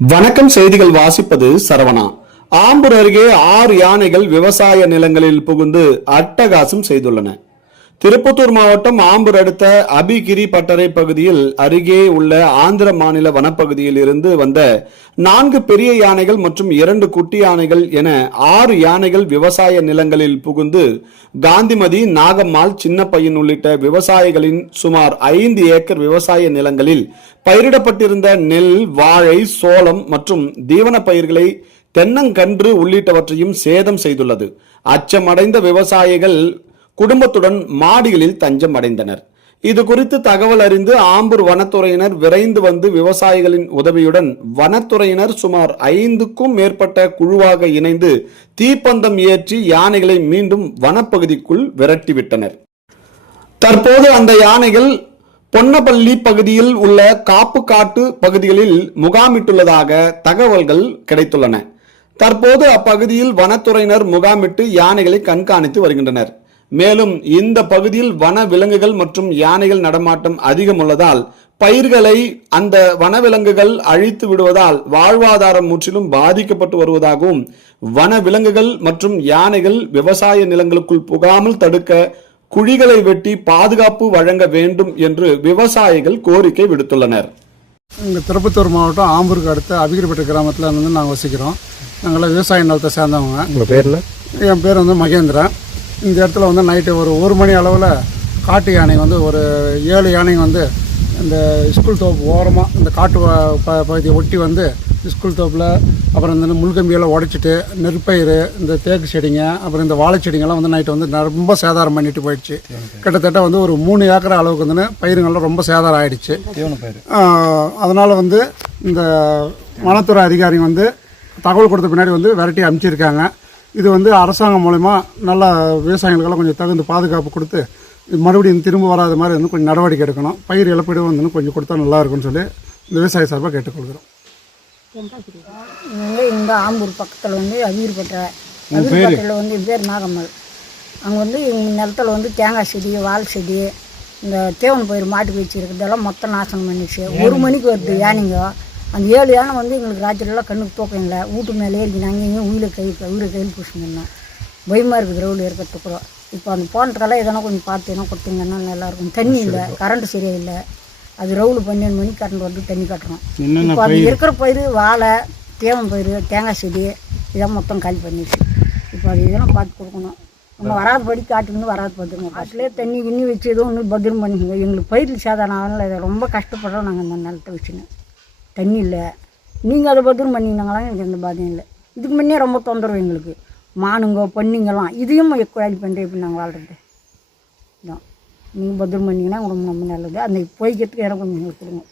வணக்கம். செய்திகள் வாசிப்பது சரவணா. ஆம்பூர் அருகே 6 யானைகள் விவசாய நிலங்களில் புகுந்து அட்டகாசம் செய்துள்ளன. திருப்பத்தூர் மாவட்டம் ஆம்பூர் அடுத்த அபிகிரி பட்டறை பகுதியில் அருகே உள்ள ஆந்திர மாநில வனப்பகுதியில் இருந்து வந்த 4 பெரிய யானைகள் மற்றும் 2 குட்டி யானைகள் என 6 யானைகள் விவசாய நிலங்களில் புகுந்து காந்திமதி, நாகம்மாள், சின்னப்பையன் உள்ளிட்ட விவசாயிகளின் சுமார் 5 ஏக்கர் விவசாய நிலங்களில் பயிரிடப்பட்டிருந்த நெல், வாழை, சோளம் மற்றும் தீவன பயிர்களை, தென்னங்கன்று உள்ளிட்டவற்றையும் சேதம் செய்துள்ளது. அச்சமடைந்த விவசாயிகள் குடும்பத்துடன் மாடிகளில் தஞ்சம் அடைந்தனர். இது குறித்து தகவல் அறிந்து ஆம்பூர் வனத்துறையினர் விரைந்து வந்து விவசாயிகளின் உதவியுடன் வனத்துறையினர் சுமார் 5க்கும் மேற்பட்ட குழுவாக இணைந்து தீப்பந்தம் ஏற்றி யானைகளை மீண்டும் வனப்பகுதிக்குள் விரட்டிவிட்டனர். தற்போது அந்த யானைகள் பொன்னப்பள்ளி பகுதியில் உள்ள காப்பு காட்டு பகுதிகளில் முகாமிட்டுள்ளதாக தகவல்கள் கிடைத்துள்ளன. தற்போது அப்பகுதியில் வனத்துறையினர் முகாமிட்டு யானைகளை கண்காணித்து வருகின்றனர். மேலும் இந்த பகுதியில் வன விலங்குகள் மற்றும் யானைகள் நடமாட்டம் அதிகம் உள்ளதால் பயிர்களை அந்த வனவிலங்குகள் அழித்து விடுவதால் வாழ்வாதாரம் முற்றிலும் பாதிக்கப்பட்டு வருவதாகவும், வன விலங்குகள் மற்றும் யானைகள் விவசாய நிலங்களுக்குள் புகாமல் தடுக்க குழிகளை வெட்டி பாதுகாப்பு வழங்க வேண்டும் என்று விவசாயிகள் கோரிக்கை விடுத்துள்ளனர். இங்கே திருப்பத்தூர் மாவட்டம் ஆம்பூருக்கு அடுத்த அபிகிரிப்பட்ட கிராமத்தில் வந்து நாங்கள் வசிக்கிறோம். நாங்களாம் விவசாய நிலத்தை சேர்ந்தவங்க. உங்கள் பேரில்? என் பேர் வந்து மகேந்திரன். இந்த இடத்துல வந்து நைட்டு ஒரு மணி அளவில் காட்டு யானை வந்து ஒரு 7 யானைங்க வந்து இந்த ஸ்கூல் தோப்பு ஓரமாக இந்த காட்டு பகுதியை ஒட்டி வந்து ஸ்கூல் தோப்பில் அப்புறம் இந்த முள்கம்பியெல்லாம் உடைச்சிட்டு நெற்பயிர், இந்த தேக்கு செடிங்க, அப்புறம் இந்த வாழை செடிங்கெல்லாம் வந்து நைட்டு வந்து ரொம்ப சேதாரம் பண்ணிட்டு போயிடுச்சு. கிட்டத்தட்ட வந்து ஒரு 3 ஏக்கர் அளவுக்கு வந்து பயிருங்கள்லாம் ரொம்ப சேதாரம் ஆகிடுச்சு. அதனால் வந்து இந்த வனத்துறை அதிகாரி வந்து தகவல் கொடுத்த பின்னாடி வந்து விரட்டி அனுப்பிச்சிருக்காங்க. இது வந்து அரசாங்கம் மூலமா நல்ல விவசாயிகளுக்கெல்லாம் கொஞ்சம் தகுந்த பாதுகாப்பு கொடுத்து மறுபடியும் திரும்ப வராத மாதிரி வந்து கொஞ்சம் நடவடிக்கை எடுக்கணும். பயிர் இழப்பீடு வந்து கொஞ்சம் கொடுத்தா நல்லா இருக்கும்னு சொல்லி இந்த விவசாய சார்பாக கேட்டுக்கொள்கிறோம். இந்த ஆம்பூர் பக்கத்தில் வந்து அபிகிரிப்பட்டில் வந்து பேர் நாகம்மாள். அங்கே வந்து எங்கள் நிலத்தில் வந்து தேங்காய் செடி, வாழை செடி, இந்த தேவன் பயிர் மாட்டுக்கு வச்சுருக்கிறதெல்லாம் மொத்தம் நாசனம் பண்ணிடுச்சு. 1 மணிக்கு வருது யானைங்க. அந்த 7 யானை வந்து எங்களுக்கு ராத்திரிலாம் கண்ணுக்கு தூக்கம் இல்லை. வீட்டு மேலே ஏறி நாங்கள் எங்கேயும் உயிரை கையில் பூசினோம். பயமாக இருக்குது ரோடு இருக்கிறதுக்குறோம். இப்போ அந்த போனதுக்கெல்லாம் எதனா கொஞ்சம் பார்த்து எதனா கொடுத்தீங்கன்னா நல்லாயிருக்கும். தண்ணி இல்லை, கரண்ட்டு சரியில்லை. அது ரவுண்டு 12 மணிக்கு கரண்ட் வந்து தண்ணி கட்டுறோம். இப்போ அது இருக்கிற பயிர் வாழை, தேவன் பயிர், தேங்காய் செடி இதான் மொத்தம் காலி பண்ணிடுச்சு. இப்போ அது இதெல்லாம் பார்த்து கொடுக்கணும். நம்ம வராத படி காட்டுலேருந்து வராது பத்திரமா. காட்டிலே தண்ணி கிண்ணி வச்சு எதுவும் ஒன்று பத்திரம் பண்ணிக்கோங்க. எங்களுக்கு பயிர் சாதாரண ஆகல. இதை ரொம்ப கஷ்டப்படுறோம் நாங்கள் இந்த நிலத்தை வச்சுன்னு. தண்ணி இல்லை. நீங்கள் அதை பத்திரம் பண்ணிங்கனாங்களாம் எனக்கு எந்த பாதையும் இல்லை. இதுக்கு முன்னே ரொம்ப தொந்தரவு எங்களுக்கு. மானுங்க, பண்ணிங்கெல்லாம் இதையும் குழாய் பண்ணிட்டு எப்படி நாங்கள் வாழ்கிறது இதான். நீங்கள் பத்திரம் பண்ணிங்கன்னா ரொம்ப நல்லது. அந்த போய்க்கிறதுக்கு இடம் கொஞ்சம் கொடுங்க.